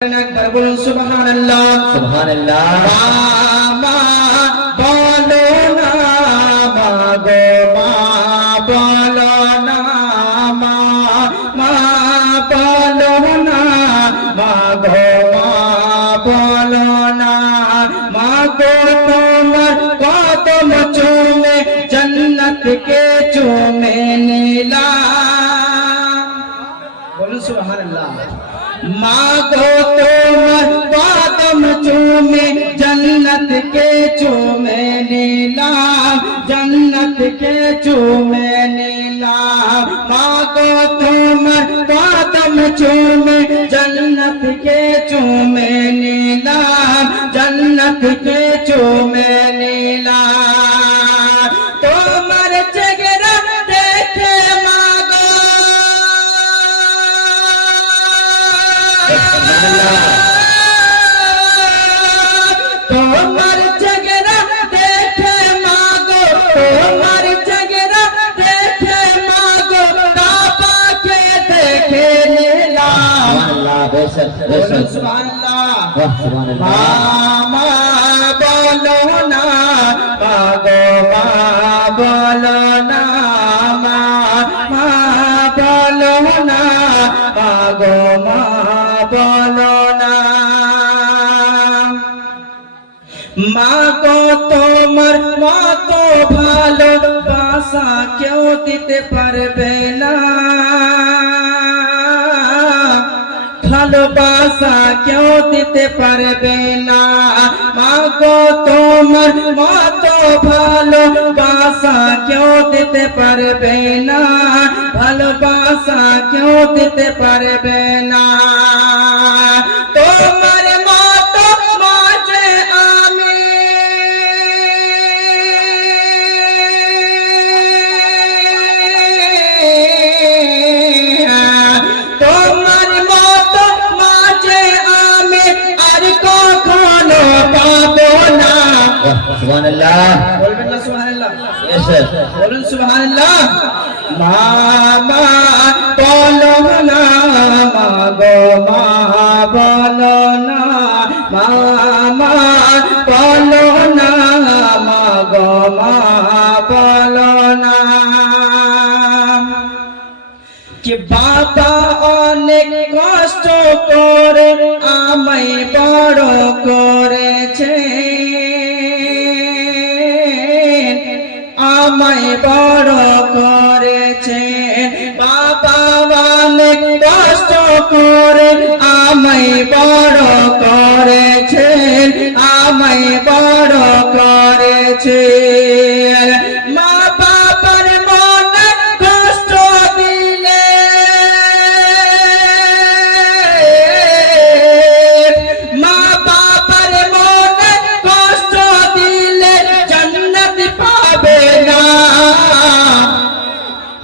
একবার বলুন সুবহানাল্লাহ সুবহানাল্লাহ মা বলো না মা গো মা বলো না মা মা বলো না মা গো মা বলো না মা গো তোমার কদম চুমে জন্নত কে চুমে নিলাম বলুন সুবহানাল্লাহ মা मांगो तो मदम चूमे, जन्नत के चूमे नीला जन्नत के चूमे नीला मांगो तो मदम चूमे, जन्नत के चूमे नीला जन्नत के সুবহানাল্লাহ বেশক বেশক সুবহানাল্লাহ বাহ সুবহানাল্লাহ মামা বলো না মাগো মা বলো না মা মা বলো না মাগো মা বলো না মা গো তোমার মতো ভালো বাসা কেউ দিতে পারবে না ভালোবাসা কেউ দিতে পারবে না। মা গো তোমার মত ভালোবাসা কেউ দিতে পারবে না। ভালোবাসা কেউ দিতে পারবে না। সুবহানাল্লাহ। বলবেন না সুবহানাল্লাহ। বেশক বলুন সুবহানাল্লাহ। মামা বলো না মা গো মা বলো না মামা বলো না মা গো মা বলো না কি বাবা অনেক কষ্ট করে আমায় বড় আমায় বড় করেছেন বাবা অনেক কষ্ট করে আমায় বড় করেছেন আমায় বড় করেছে।